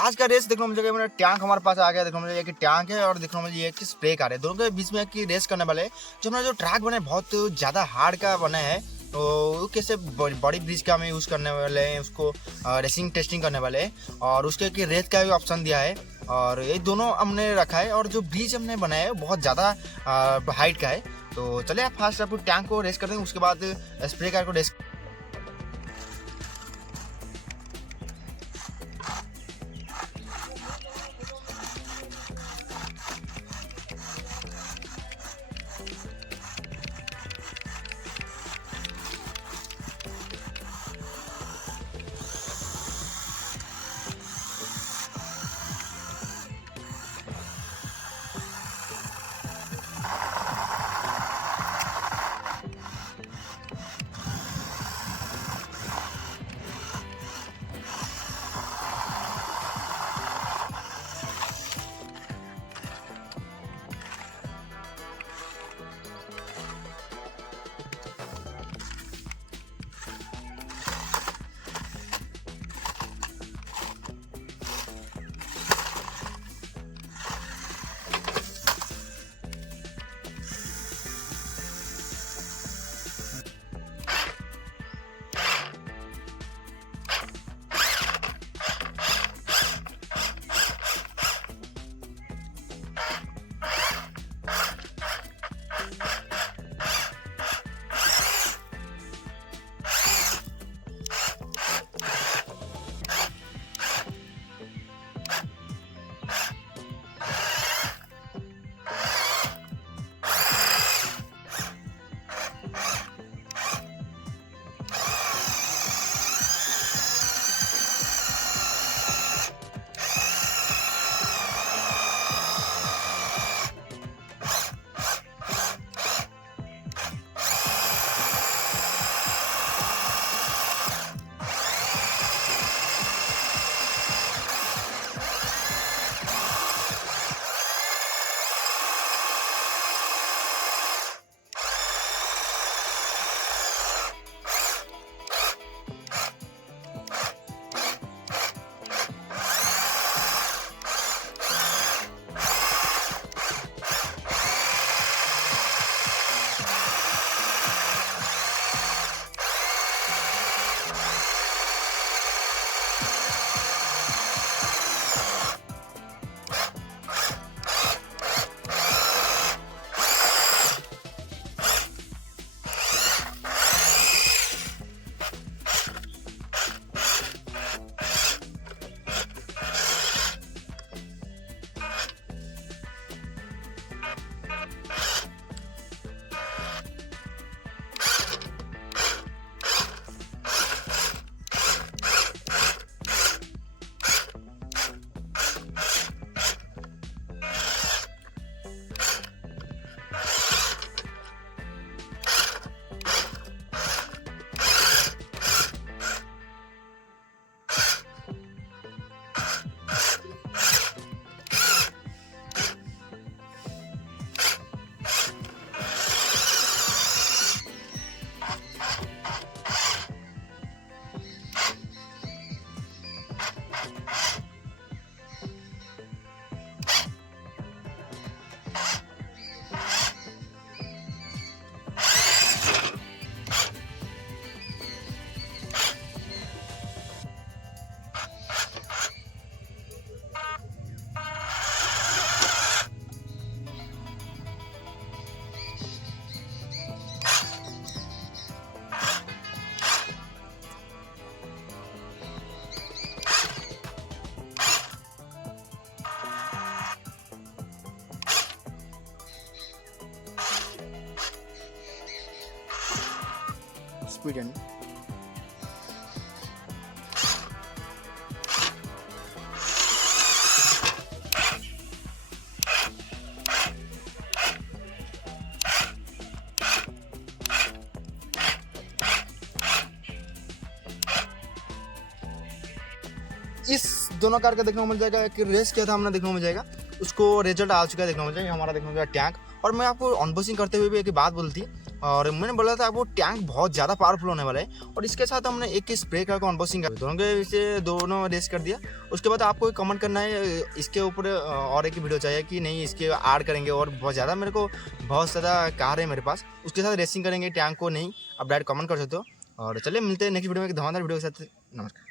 आज का रेस देखने को मिल जाएगा। मेरा टैंक हमारे पास आ गया, देखने को मिल जाएगा कि टैंक है और देखने को मिल जाएगा कि स्प्रे कार है। दोनों के बीच में की रेस करने वाले जो हमारा जो ट्रैक बना है बहुत ज़्यादा हार्ड का बना है। तो कैसे बड़ी ब्रिज का हमें यूज़ करने वाले हैं, उसको रेसिंग टेस्टिंग करने वाले हैं और उसके कि रेस का भी ऑप्शन दिया है और ये दोनों हमने रखा है। और जो ब्रिज हमने बनाया है बहुत ज़्यादा हाइट का है। तो चलिए आप फास्ट आपको टैंक को रेस कर देंगे, उसके बाद स्प्रे कार को रेस। Sweden. इस दोनों कार का देखने को मिल जाएगा कि रेस किया था हमने, देखने को मिल जाएगा उसको रिजल्ट आ चुका है, देखने को मिल जाएगा हमारा देखने को मिल जाएगा टैंक। और मैं आपको अनबॉक्सिंग करते हुए भी एक बात बोलती है और मैंने बोला था आपको टैंक बहुत ज़्यादा पावरफुल होने वाला है। और इसके साथ हमने एक स्प्रे कार को अनबॉक्सिंग कर दोनों के इसे दोनों रेस कर दिया। उसके बाद आपको कमेंट करना है इसके ऊपर और एक वीडियो चाहिए कि नहीं, इसके ऐड करेंगे। और बहुत ज़्यादा मेरे को बहुत ज़्यादा कार है मेरे पास, उसके साथ रेसिंग करेंगे टैंक को, नहीं आप डायरेक्ट कमेंट कर सकते हो। और चलिए मिलते हैं नेक्स्ट वीडियो में एक धमाकेदार वीडियो के साथ। नमस्कार।